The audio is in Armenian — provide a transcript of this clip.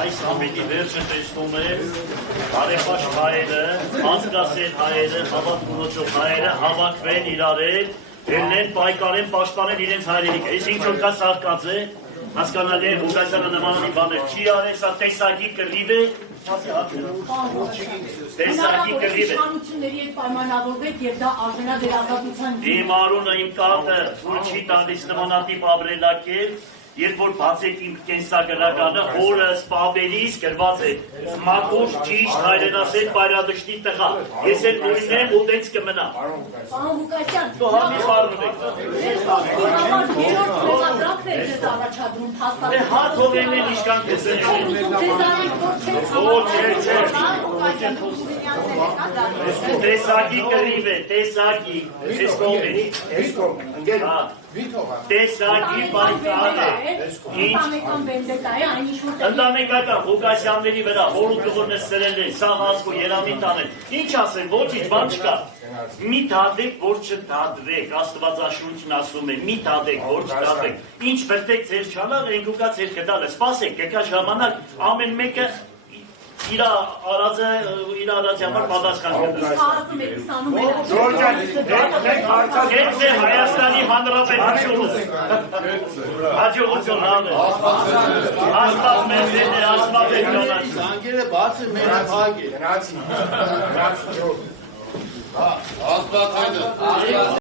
Այս ամենի վերջը տեսնում է բարեպաշտ հայերը, անձնասեր հայերը, հավատ ունեցող հայերը հավաքվեն իրարել, ելնեն պայքարեն, պաշտպանեն իրենց հայրենիքը։ Այս ինչ որ կա Սարգսը, հասկանալի է, Ղուկասյանը նմանանի բաներ չի արել, սա տեսակի կռիվ է, տեսակի կռիվ է։ Իշխանությունների հետ պայմանավորվեք եւ դա արժանա դեր ազատության։ Իմ արունը, իմ կարտը ցույց չի տալիս նմանատիպ ապրելակերպ, երբ որ բացեք իմ կենսագրականը, օրը սպաբելիս գրված է մաքուր ճիշտ հայրենասեր բայրադաշտի տղա։ Ես էլ նույնն եմ ու դենց կմնա։ Պարոն Ղուկասյան, Դու համի խառնում եք։ ձեզ առաջադրում փաստաթղթեր։ Դե հա թողնեն ինչքան կսեն։ Տեսակի կռիվ է, տեսակի։ Ես կողմից։ Տեսակի պայքար է։ Ընտանեկական Ղուկասյանների վրա հորուկղորը սրել են, սաղ ասկու երամիտ անել։ Ինչ ասեն, ոչինչ բան չկա։ Մի դադեք, որ չդադվեք, Աստվածաշունչն ասում է, մի դադեք, որ չդադվեք։ Ինչ բրտեք ձեր չանաղ, են գուկա ձեր կդալը, սպասեք, կկա ժամանակ, ամեն մեկը իր արածի համար պատասխան կտա։ Ես է Հայաստանի Հանրապետությունը։ Հաջողություն անել։ Աստված մեզ հետ է, Աստված է ճանաչում։ Զանգերը բաց է, մեր փակ է։ Գնացին։ Աստված հայրը։